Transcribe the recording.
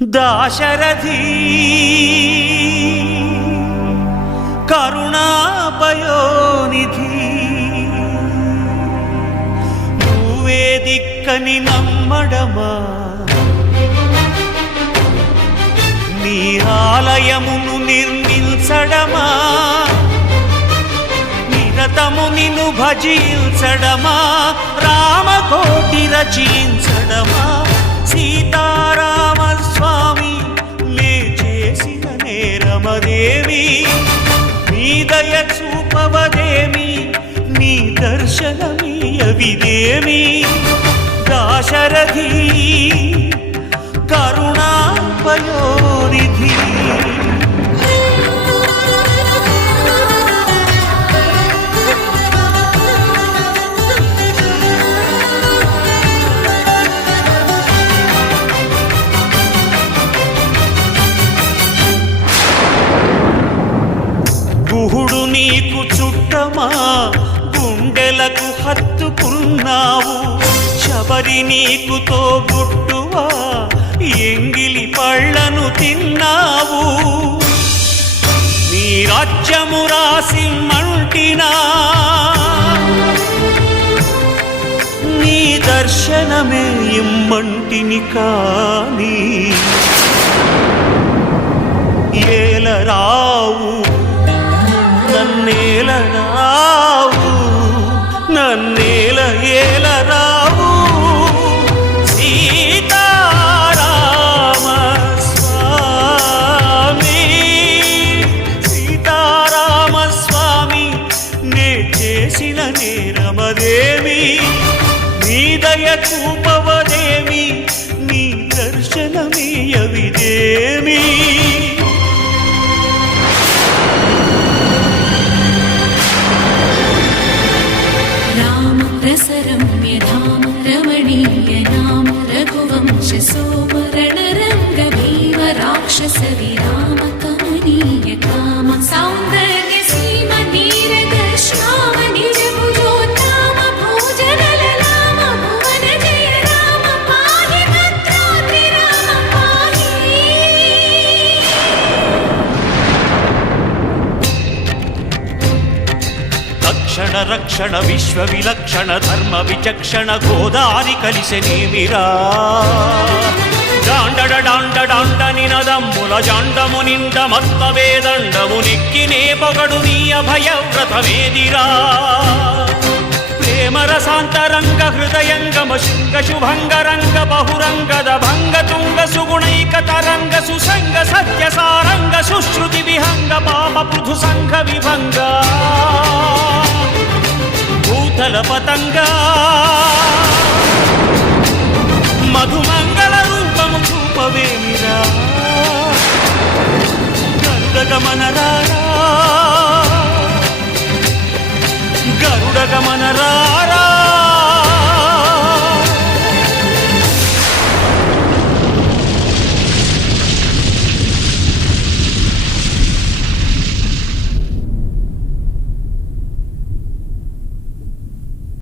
దాశరథి కరుణాపయోనిధి నువ్వే దిక్కని నమ్మడమా నీ ఆలయమును నిర్మించడమా నిరతము నిన్ను భజించడమా రామకోటి రచించడమా సీతారామ స్వామి నే చేసిన నేరమదేమి నీ దయ చూపవదేమి నీ దర్శనమీయవిదేమి దాశరథి కరుణాపయోనిధి గుహుడు నీకు చుట్టమా గుండెలకు హత్తుకున్నావు శబరి నీకు తోబుట్టువా ఎంగిలి పళ్ళను తిన్నావు నీ రాజ్యము రాసి మంటినా నీ దర్శనమే ఇమ్మంటిని కాని ఏలరావు నన్నేలరావు నన్నేల ఏలరావు సీతారామ స్వామి సీతారామ స్వామి నే చేసిన నేరమదేమి నీ దయ చూపవదేమి నీ దర్శనమీయవిదేమి रसरम्यधाम रमणीयनाम रघुवंशसोमरणरङ्गभीम राक्षसविराम कमनीय काम सौन्दर्य सीम नीरद श्याम निजभुजोत्ताम भोजनललाम भुवन जय राम पाहि भद्राद्रि राम पाहि రక్షణ రక్షణ విశ్వ విలక్షణ ధర్మ విచక్షణ గోదారి కలిసెనేమిరా డాండడ డాండ డాండ నినదమ్ముల జాండము నిండ మత్త వేదండము నెక్కినే పొగడు నీ అభయవ్రతమేదిరా ప్రేమ రసాంతరంగ హృదయంగమ శృంగ శుభంగరంగ బహురంగద భంగ తుంగ సుగుణైక తరంగ సుసంగ సత్య సారంగ సుశ్రుతి విహంగ పాప పృథు సంఘ విభంగ భూతల పతంగా మధుమంగళ రూపము చూపవేమిరా గరుడగమనరా గరుడగమనరా